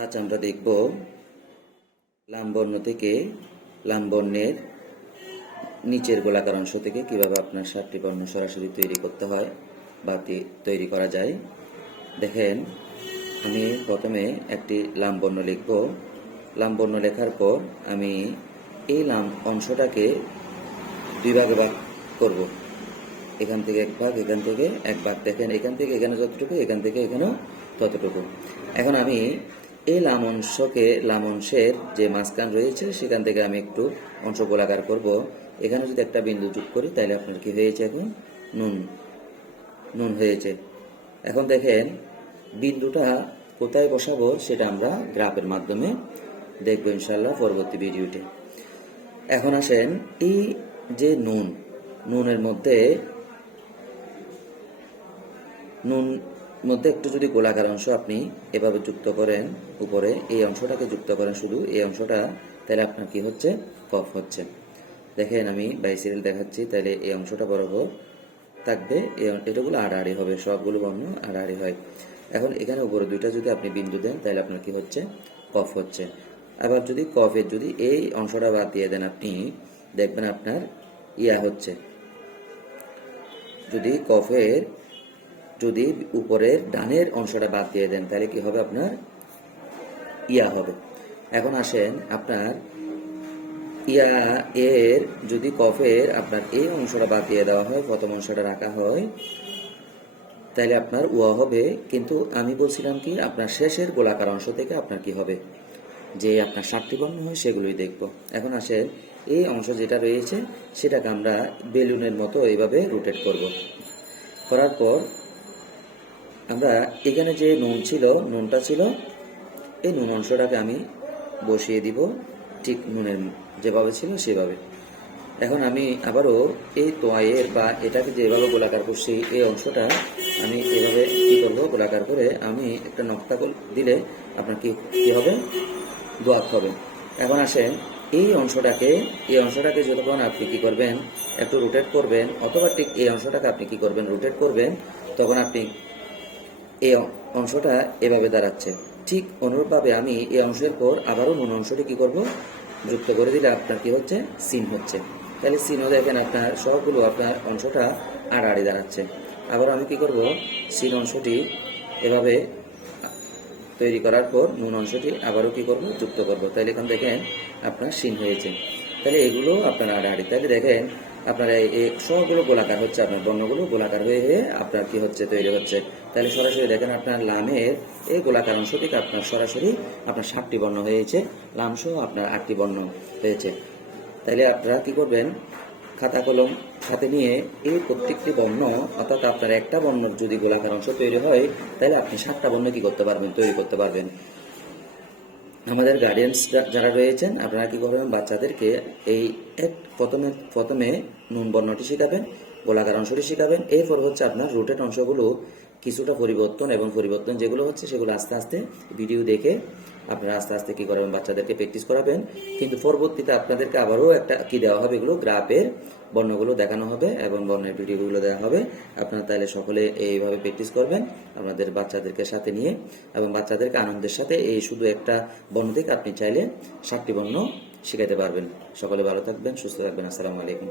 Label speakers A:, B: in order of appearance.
A: আজ আমরা দেখব লামবর্ণ থেকে লামবর্ণের নিচের গোলাকার অংশ থেকে কীভাবে আপনার সাতটি বর্ণ সরাসরি তৈরি করতে হয় বা তৈরি করা যায়। দেখেন, আমি প্রথমে একটি লামবর্ণ লিখব। লামবর্ণ লেখার পর আমি এই লাম অংশটাকে দুই ভাগে ভাগ করব। এখান থেকে এক ভাগ, এখান থেকে এক ভাগ। দেখেন, এখান থেকে এখানে যতটুকু, এখান থেকে এখানেও ততটুকু। এখন আমি এই লাম অংশকে যে মাঝখান রয়েছে, সেখান থেকে আমি একটু অংশ গোলাকার করব। এখানে যদি একটা বিন্দু যোগ করি, তাহলে আপনার কি হয়েছে এখন? নুন। নুন হয়েছে। এখন দেখেন, বিন্দুটা কোথায় বসাবো, সেটা আমরা গ্রাফের মাধ্যমে দেখব ইনশাল্লাহ পরবর্তী ভিডিওতে। এখন আসেন, এই যে নুন, নুনের মধ্যে নুন মধ্যে একটু যদি গোলাকার অংশ আপনি এভাবে যুক্ত করেন উপরে, এই অংশটাকে যুক্ত করেন শুধু, এই অংশটা তাহলে আপনার কি হচ্ছে? কফ হচ্ছে। দেখেন আমি বাইসিরিয়াল দেখাচ্ছি, তাহলে এই অংশটা বরাবর থাকবে এটাগুলো আড়াআড়ি হবে, সবগুলো বর্ণ আড়াআড়ি হয়। এখন এখানে উপরে দুইটা যদি আপনি বিন্দু দেন, তাহলে আপনার কি হচ্ছে? কফ হচ্ছে। আবার যদি কফের যদি এই অংশটা বাদ দিয়ে দেন আপনি, দেখবেন আপনার ইয়া হচ্ছে। যদি কফের যদি উপরের ডানের অংশটা বাদ দিয়ে দেন, তাহলে কি হবে আপনার? ইয়া হবে। এখন আসেন, আপনার ইয়া এর যদি কফের আপনার এই অংশটা বাদ দিয়ে দেওয়া হয়, প্রথম অংশটা রাখা হয়, তাহলে আপনার উয়া হবে। কিন্তু আমি বলছিলাম কি, আপনার শেষের গোলাকার অংশ থেকে আপনার কি হবে? যে আপনার সাতটি বর্ণ হয়, সেগুলোই দেখব। এখন আসেন, এই অংশ যেটা রয়েছে, সেটাকে আমরা বেলুনের মতো এইভাবে রোটেট করব। করার পর আমরা এখানে যে নুন ছিল, নুনটা ছিল, এই নুন অংশটাকে আমি বসিয়ে দিব ঠিক নুনের যেভাবে ছিল সেভাবে। এখন আমি আবারও এই তোয়াইয়ের বা এটাকে যেভাবে গোলাকার করছি, এই অংশটা আমি এভাবে কি করব, গোলাকার করে আমি একটা নকটা দিলে আপনার কি কি হবে? দোয়াত হবে। এখন আসেন, এই অংশটাকে এই অংশটাকে যতক্ষণ আপনি কি করবেন, একটু রোটেট করবেন, অথবা ঠিক এই অংশটাকে আপনি কি করবেন রোটেট করবেন, তখন আপনি এই অংশটা এভাবে দাঁড়াচ্ছে। ঠিক অনুরূপভাবে আমি এই অংশের পর আবারও নুন অংশটি কি করব? যুক্ত করে দিলে আপনার কি হচ্ছে? সিন হচ্ছে। তাহলে সিনও দেখেন আপনার সবগুলো আপনার অংশটা আড়াআড়ি দাঁড়াচ্ছে। আবার আমি কি করব? সিন অংশটি এভাবে তৈরি করার পর নুন অংশটি আবারও কি করব? যুক্ত করব। তাহলে এখন দেখেন আপনার সিন হয়েছে। তাহলে এগুলো আপনার আড়াআড়ি। তাহলে দেখেন আপনার এই সবগুলো গোলাকার হচ্ছে আপনার বর্ণগুলো, গোলাকার হয়ে হয়ে আপনার কি হচ্ছে, তৈরি হচ্ছে। তাহলে সরাসরি দেখেন আপনার লামের এই গোলাকার অংশ থেকে আপনার সরাসরি আপনার সাতটি বর্ণ হয়েছে। লাম সহ আপনার আটটি বর্ণ হয়েছে। তাহলে আপনারা কি করবেন? খাতা কলম হাতে নিয়ে এই প্রত্যেকটি বর্ণ, অর্থাৎ আপনার একটা বর্ণ যদি গোলাকার অংশ তৈরি হয়, তাহলে আপনি সাতটা বর্ণ কি করতে পারবেন? তৈরি করতে পারবেন। আমাদের গার্ডিয়ানস যারা রয়েছেন, আপনারা কি করবেন? বাচ্চাদেরকে এই এক প্রথমে প্রথমে নুন বর্ণটি শেখাবেন, গোলাকার অংশটি শেখাবেন। এরপর হচ্ছে আপনার রুটের অংশগুলো কিছুটা পরিবর্তন এবং পরিবর্তন যেগুলো হচ্ছে সেগুলো আস্তে আস্তে ভিডিও দেখে আপনারা আস্তে আস্তে কি করবেন বাচ্চাদেরকে প্র্যাকটিস করাবেন। কিন্তু পরবর্তীতে আপনাদেরকে আবারও একটা কি দেওয়া হবে, এগুলো গ্রাফের বর্ণগুলো দেখানো হবে এবং বর্ণের ভিডিওগুলো দেওয়া হবে। আপনারা তাহলে সকলে এইভাবে প্র্যাকটিস করবেন আপনাদের বাচ্চাদেরকে সাথে নিয়ে এবং বাচ্চাদেরকে আনন্দের সাথে এই শুধু একটা বর্ণ থেকে আপনি চাইলে সাতটি বর্ণ শিখাতে পারবেন। সকলে ভালো থাকবেন, সুস্থ থাকবেন। আসসালামু আলাইকুম।